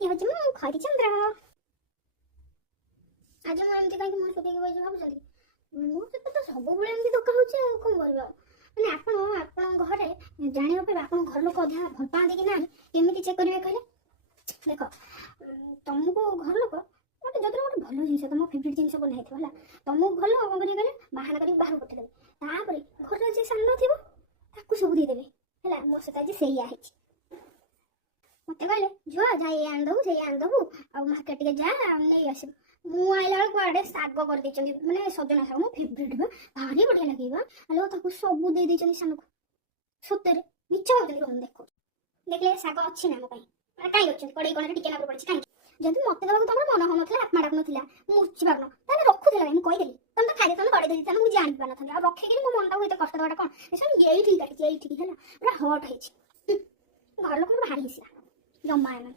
ଇଏ ହଉଛି ମୁଁ ଖରିଚନ୍ଦ୍ର। ଆଜି ମୁଁ ଏମିତି କାହିଁକି ମୁହଁ ଶୁଖେଇକି ବଇଛି ଭାବୁଛନ୍ତି? ମୋ ସହିତ ତ ସବୁବେଳେ ଏମିତି ଧୋକା ହଉଛି ଆଉ କଣ କରିବା। ମାନେ ଆପଣଙ୍କ ଘରେ ଜାଣିବା ପାଇଁ ଆପଣଙ୍କ ଘର ଲୋକ ଅଧିକା ଭଲ ପାଆନ୍ତି କି ନାହିଁ କେମିତି ଚେକ୍ କରିବେ କହିଲେ? ଦେଖ, ତମକୁ ଘର ଲୋକ ଗୋଟେ ଯଦି ଗୋଟେ ଭଲ ଜିନିଷ ତମ ଫେଭରିଟ୍ ଜିନିଷ ବନା ହେଇଥିବ ହେଲା, ତମକୁ ଭଲ କଣ କରିବେ କହିଲେ ବାହାନା କରିକି ବାହାରକୁ ପଠେଇଦେବେ। ତାପରେ ଘରେ ଯିଏ ସାନ ଥିବ ତାକୁ ସବୁ ଦେଇଦେବେ ହେଲା। ମୋ ସହିତ ଆଜି ସେଇଆ ହେଇଛି। ମତେ କହିଲେ ଝୁଅ ଯା ଇଏ ଆଣିଦବୁ ସେଇ ଆଣିଦବୁ ଆଉ ମାର୍କେଟ ଟିକେ ଯା ନେଇ ଆସିବୁ। ମୁଁ ଆଇଲା ବେଳକୁ କୁଆଡେ ଶାଗ କରିଦେଇଛନ୍ତି, ମାନେ ସଜନା ଶାଗ ମୋ ଫେଭରିଟ୍ ବା, ଭାରି ବଢିଆ ଲାଗିବ। ଆଲୋ ତାକୁ ସବୁ ଦେଇ ଦେଇଛନ୍ତି ସାନକୁ। ସତରେ ମିଛ ହଉଛନ୍ତି କଣ? ଦେଖ ଦେଖିଲେ ଶାଗ ଅଛି ନା ମୋ ପାଇଁ, କାହିଁକି ଅଛନ୍ତି କଡେଇ କଣରେ ଟିକେ ନାଗୁରୁ ପଡିଛି କାହିଁକି? ଯଦି ମତେ ଦେବାକୁ ତମର ମନ ହଉନଥିଲା, ଆତ୍ମା ଡାକୁନଥିଲା, ମୁଁ ଉଠି ପାରୁନ ତାହେଲେ ରଖୁଥିଲା ମୁଁ କହିଦେଲି ତମେ ତ ଖାଇଦେ, ତମେ କଡେଇ ଦେଇଥାନ୍ତ ମୁଁ ଜାଣି ପାରିନଥାନ୍ତି। ଆଉ ରଖିକିରି ମୋ ମନଟାକୁ ଏତେ କଷ୍ଟ ଦେବାଟା କଣ? ଏଇଠିକି କାଟିଛି ଏଇଠିକି ହେଲା, ପୁରା ହଟ୍ ହେଇଛି। ଘର ଲୋକଙ୍କୁ ଭାରି ହିସିଲା ଜମା ଏମାନେ।